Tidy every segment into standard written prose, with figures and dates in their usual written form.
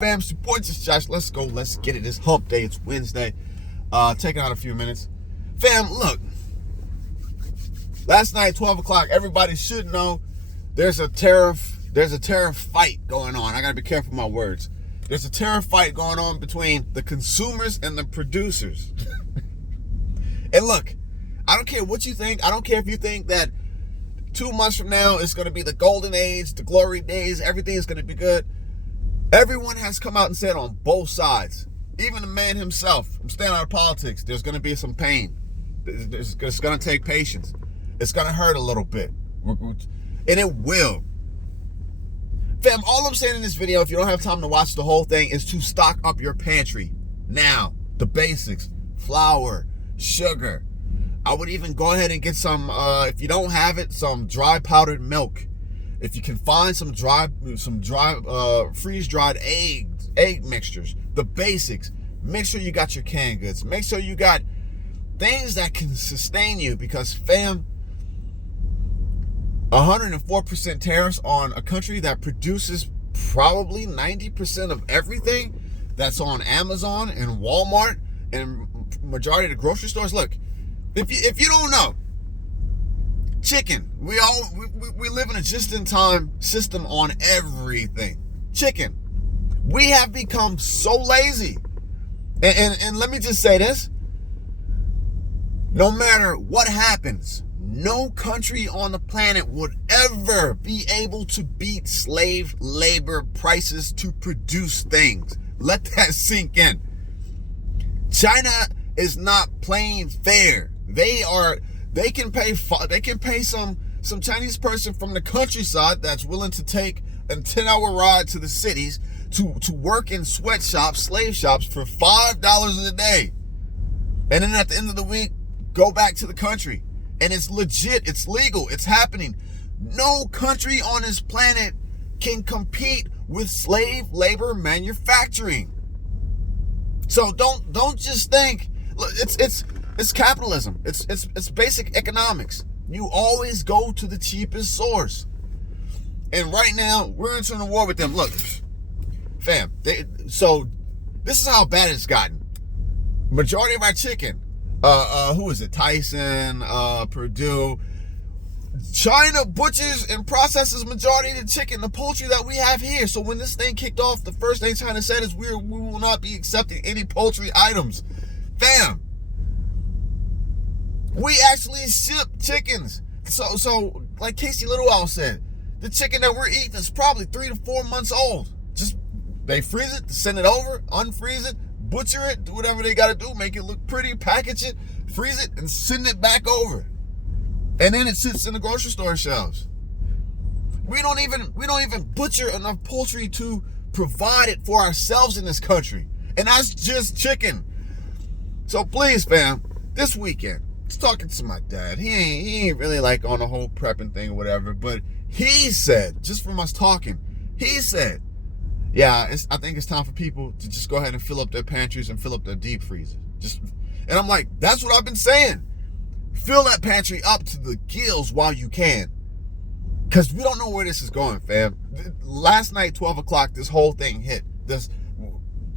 Fam, support this Josh. Let's go. Let's get it. It's hump day. It's Wednesday. Taking out a few minutes. Fam, look. Last night, 12 o'clock, everybody should know there's a tariff fight going on. I gotta be careful with my words. There's a tariff fight going on between the consumers and the producers. And look, I don't care what you think. I don't care if you think that 2 months from now it's gonna be the golden age, the glory days, everything is gonna be good. Everyone has come out and said on both sides, even the man himself, I'm staying out of politics, there's going to be some pain. It's going to take patience. It's going to hurt a little bit. And it will. Fam, all I'm saying in this video, if you don't have time to watch the whole thing, is to stock up your pantry. Now, the basics, flour, sugar. I would even go ahead and get some, if you don't have it, some dry powdered milk. If you can find some dry freeze-dried egg mixtures, the basics. Make sure you got your canned goods. Make sure you got things that can sustain you, because fam, 104% tariffs on a country that produces probably 90% of everything that's on Amazon and Walmart and majority of the grocery stores. Look, if you don't know, chicken. We live in a just-in-time system on everything. Chicken. We have become so lazy. And let me just say this. No matter what happens, no country on the planet would ever be able to beat slave labor prices to produce things. Let that sink in. China is not playing fair. They can pay some Chinese person from the countryside that's willing to take a 10-hour ride to the cities to work in sweatshops, slave shops for $5 a day. And then at the end of the week, go back to the country. And it's legit, it's legal, it's happening. No country on this planet can compete with slave labor manufacturing. So don't just think, it's capitalism. It's basic economics. You always go to the cheapest source. And right now, we're entering a war with them. Look, fam, so this is how bad it's gotten. Majority of our chicken, who is it? Tyson, Purdue. China butchers and processes majority of the chicken, the poultry that we have here. So when this thing kicked off, the first thing China said is we will not be accepting any poultry items. Fam, we actually ship chickens. So like Casey Littlewell said, the chicken that we're eating is probably 3 to 4 months old. Just they freeze it, send it over, unfreeze it, butcher it, do whatever they gotta do, make it look pretty, package it, freeze it, and send it back over. And then it sits in the grocery store shelves. We don't even butcher enough poultry to provide it for ourselves in this country. And that's just chicken. So please, fam, this weekend, I was talking to my dad. He ain't really like on the whole prepping thing or whatever, but he said, just from us talking, he said, yeah, I think it's time for people to just go ahead and fill up their pantries and fill up their deep freezers. And I'm like, that's what I've been saying. Fill that pantry up to the gills while you can, because we don't know where this is going, fam. Last night, 12 o'clock, this whole thing hit.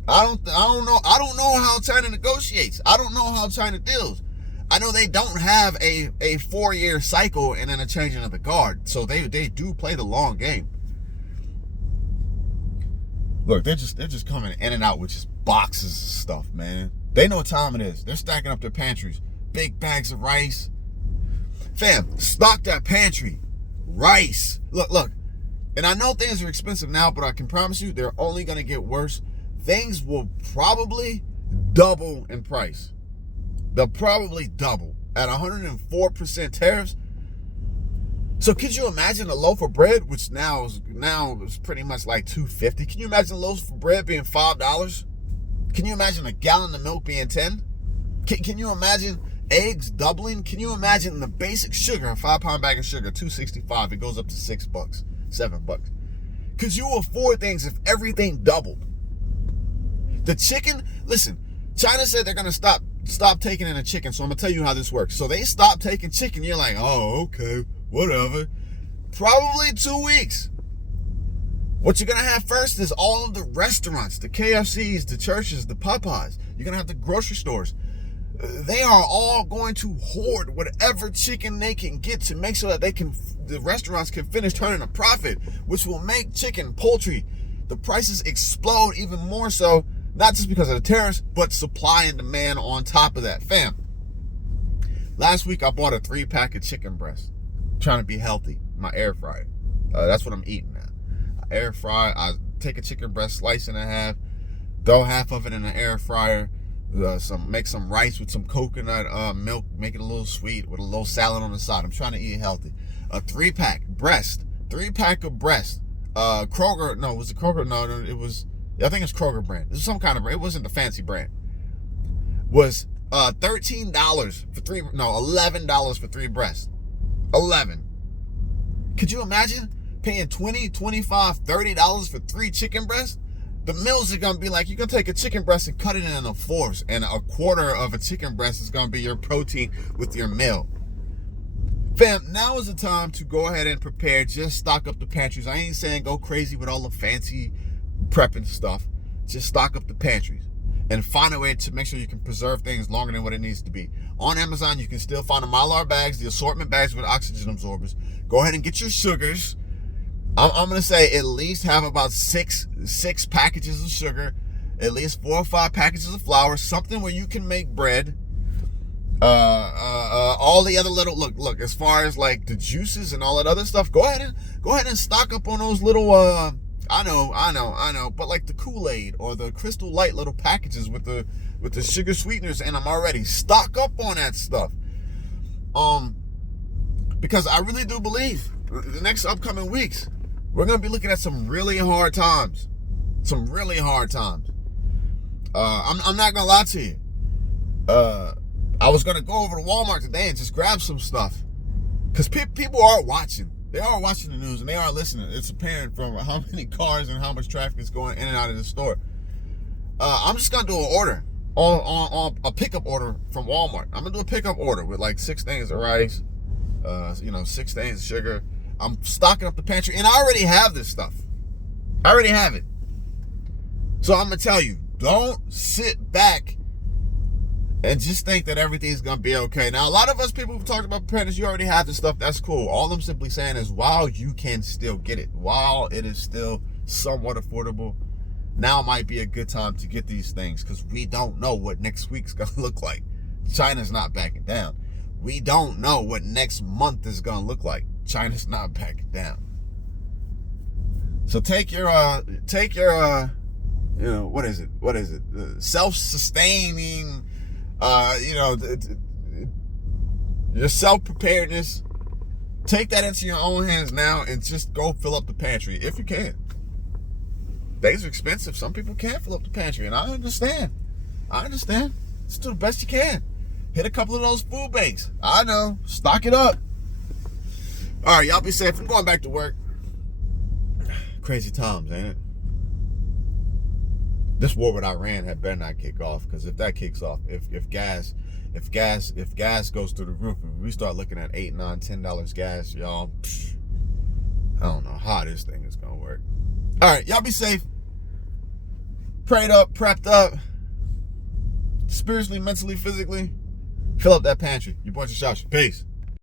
I don't know how China negotiates. I don't know how China deals. I know they don't have a 4-year cycle and then a changing of the guard. So they do play the long game. Look, they're just coming in and out with just boxes of stuff, man. They know what time it is. They're stacking up their pantries. Big bags of rice. Fam, stock that pantry. Rice. Look. And I know things are expensive now, but I can promise you they're only going to get worse. Things will probably double in price. They'll probably double at 104% tariffs. So could you imagine a loaf of bread, which now is pretty much like $2.50? Can you imagine a loaf of bread being $5? Can you imagine a gallon of milk being $10? Can you imagine eggs doubling? Can you imagine the basic sugar, a 5-pound bag of sugar, $2.65? It goes up to $6, $7. Could you afford things if everything doubled? The chicken, listen, China said they're gonna stop taking in a chicken. So I'm gonna tell you how this works. So they stop taking chicken. You're like, oh, okay, whatever. Probably 2 weeks. What you're gonna have first is all of the restaurants, the KFCs, the churches, the Popeyes. You're gonna have the grocery stores. They are all going to hoard whatever chicken they can get to make sure that the restaurants can finish turning a profit, which will make chicken, poultry, the prices explode even more so, not just because of the tariffs, but supply and demand on top of that. Fam, last week I bought a 3-pack of chicken breast, trying to be healthy, my air fryer. That's what I'm eating now. Air fry, I take a chicken breast, slice it in half, throw half of it in the air fryer, make some rice with some coconut milk, make it a little sweet with a little salad on the side. I'm trying to eat healthy. A 3-pack of breast. Kroger, no, was it Kroger? No, it was, I think it's Kroger brand. This is some kind of brand. It wasn't the fancy brand. Was $13 for $11 for 3 breasts. 11. Could you imagine paying $20, $25, $30 for 3 chicken breasts? The meals are going to be like, you're going to take a chicken breast and cut it into 4ths, and a quarter of a chicken breast is going to be your protein with your meal. Fam, now is the time to go ahead and prepare. Just stock up the pantries. I ain't saying go crazy with all the fancy prepping stuff. Just stock up the pantries and find a way to make sure you can preserve things longer than what it needs to be. On Amazon, you can still find the Mylar bags, the assortment bags with oxygen absorbers. Go ahead and get your sugars. I'm going to say at least have about six packages of sugar, at least 4 or 5 packages of flour, something where you can make bread. All the other little, look, as far as like the juices and all that other stuff, go ahead and stock up on those little, I know, but like the Kool-Aid or the Crystal Light little packages with the sugar sweeteners, and I'm already stock up on that stuff. Because I really do believe the next upcoming weeks, we're going to be looking at some really hard times. I'm not going to lie to you. I was going to go over to Walmart today and just grab some stuff. Because people are watching. They are watching the news and they are listening. It's apparent from how many cars and how much traffic is going in and out of the store. I'm just going to do an order. On a pickup order from Walmart. I'm going to do a pickup order with like 6 things of rice. 6 things of sugar. I'm stocking up the pantry, and I already have this stuff. I already have it. So I'm going to tell you, don't sit back and just think that everything's going to be okay. Now, a lot of us people who've talked about preparedness, you already have this stuff. That's cool. All I'm simply saying is while you can still get it, while it is still somewhat affordable, now might be a good time to get these things because we don't know what next week's going to look like. China's not backing down. We don't know what next month is going to look like. China's not backing down. So take your what is it? Self-sustaining, your self-preparedness. Take that into your own hands now and just go fill up the pantry if you can. Things are expensive. Some people can't fill up the pantry, and I understand. Just do the best you can. Hit a couple of those food banks. I know. Stock it up. All right, y'all be safe. I'm going back to work. Crazy times, ain't it? This war with Iran had better not kick off, because if that kicks off, if gas goes through the roof, and we start looking at $8, $9, $10 gas, y'all, I don't know how this thing is gonna work. All right, y'all be safe. Prayed up, prepped up, spiritually, mentally, physically. Fill up that pantry. Your boy Josh. Peace.